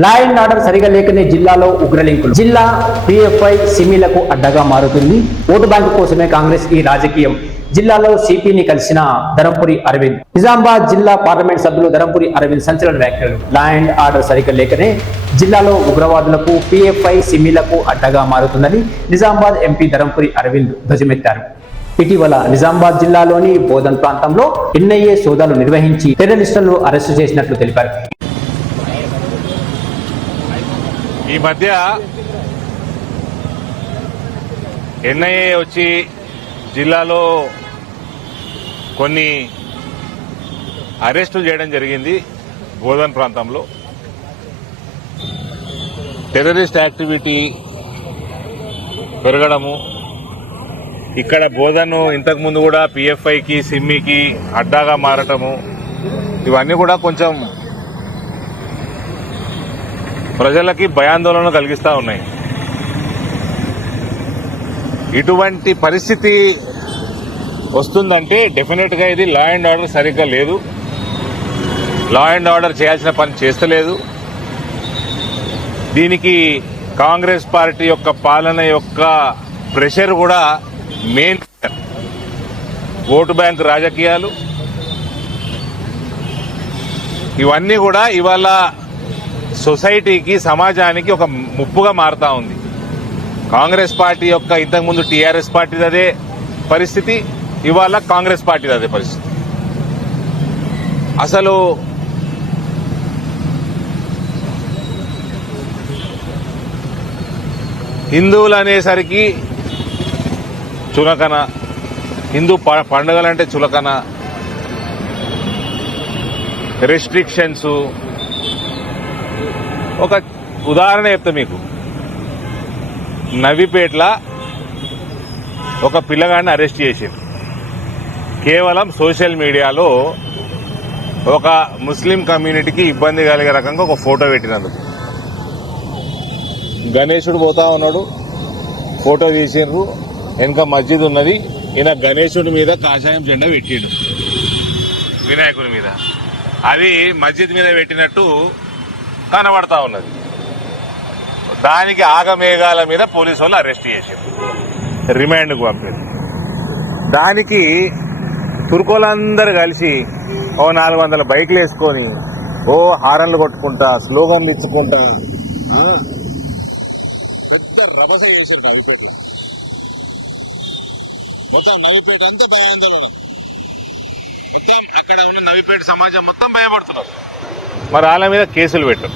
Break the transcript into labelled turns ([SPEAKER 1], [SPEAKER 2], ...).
[SPEAKER 1] Law and order సరిగా లేకనే జిల్లాలో ఉగ్రలింకులు. జిల్లా పిఎఫ్ఐ సిమీలకు అడ్డగా మారుతుంది. ఓటు బ్యాంకు కోసమే కాంగ్రెస్ ఈ రాజకీయం. జిల్లాలో సిపిని కలిసిన ధరంపురి అరవింద్. నిజామాబాద్ జిల్లా పార్లమెంట్ సభ్యులు ధరంపురి అరవింద్ సంచలన వ్యాఖ్యలు. లా అండ్ ఆర్డర్ సరిగా లేకనే జిల్లాలో ఉగ్రవాదులకు పిఎఫ్ఐ సిమీలకు అడ్డగా మారుతుందని నిజామాబాద్ ఎంపీ ధరంపురి అరవింద్ ధ్వజమెత్తారు. ఇటీవల నిజామాబాద్ జిల్లాలోని బోధన్ ప్రాంతంలో ఎన్ఐఏ సోదాలు నిర్వహించి టెర్రరిస్టులను అరెస్టు చేసినట్లు తెలిపారు.
[SPEAKER 2] ఈ మధ్య ఎన్ఐఏ వచ్చి జిల్లాలో కొన్ని అరెస్టులు చేయడం జరిగింది బోధన్ ప్రాంతంలో. టెర్రరిస్ట్ యాక్టివిటీ పెరగడము. ఇక్కడ బోధను ఇంతకుముందు కూడా పిఎఫ్ఐకి సిమ్మికి అడ్డాగా మారటము. ఇవన్నీ కూడా కొంచెం ప్రజలకి భయాందోళన కలిగిస్తూ ఉన్నాయి. ఇటువంటి పరిస్థితి వస్తుందంటే డెఫినెట్గా ఇది లా అండ్ ఆర్డర్ సరిగ్గా లేదు. లా అండ్ ఆర్డర్ చేయాల్సిన పని చేస్తలేదు. దీనికి కాంగ్రెస్ పార్టీ యొక్క పాలన యొక్క ప్రెషర్ కూడా మెయిన్ ఓటు బ్యాంక్ రాజకీయాలు. ఇవన్నీ కూడా ఇవాళ సొసైటీకి సమాజానికి ఒక ముప్పుగా మారుతా ఉంది. కాంగ్రెస్ పార్టీ యొక్క ఇంతకుముందు టీఆర్ఎస్ పార్టీది అదే పరిస్థితి ఇవాళ కాంగ్రెస్ పార్టీది అదే పరిస్థితి. అసలు హిందువులు అనేసరికి చులకన హిందూ ప- పండుగలంటే చులకన రెస్ట్రిక్షన్స్ ఒక ఉదాహరణ చెప్తా మీకు. నవిపేట్ల ఒక పిల్లగాడిని అరెస్ట్ చేసింది కేవలం సోషల్ మీడియాలో ఒక ముస్లిం కమ్యూనిటీకి ఇబ్బంది కలిగే రకంగా ఒక ఫోటో పెట్టినందుకు. గణేశుడు పోతా ఉన్నాడు ఫోటో తీసిండ్రు వెనక మస్జిద్ ఉన్నది ఈయన గణేశుడి మీద కాషాయం జెండా పెట్టిండు. వినాయకుడి మీద. అది మస్జిద్ మీద పెట్టినట్టు కనబడతా ఉన్నది. దానికి ఆగమేఘాల మీద పోలీసు వాళ్ళు అరెస్ట్ చేశారు. రిమాండ్కు పంపారు. దానికి తుర్కోలందరూ కలిసి ఓ నాలుగు వందల బైక్లు వేసుకొని ఓ హారన్లు కొట్టుకుంటా స్లోగన్లు ఇచ్చుకుంటా పెద్ద రభస చేశారు నవిపేటలో మొత్తం నవిపేట అంతా భయాందోళన. మొత్తం అక్కడ ఉన్న నవిపేట సమాజం మొత్తం భయపడుతున్నారు. మరి వాళ్ళ మీద కేసులు పెట్టు.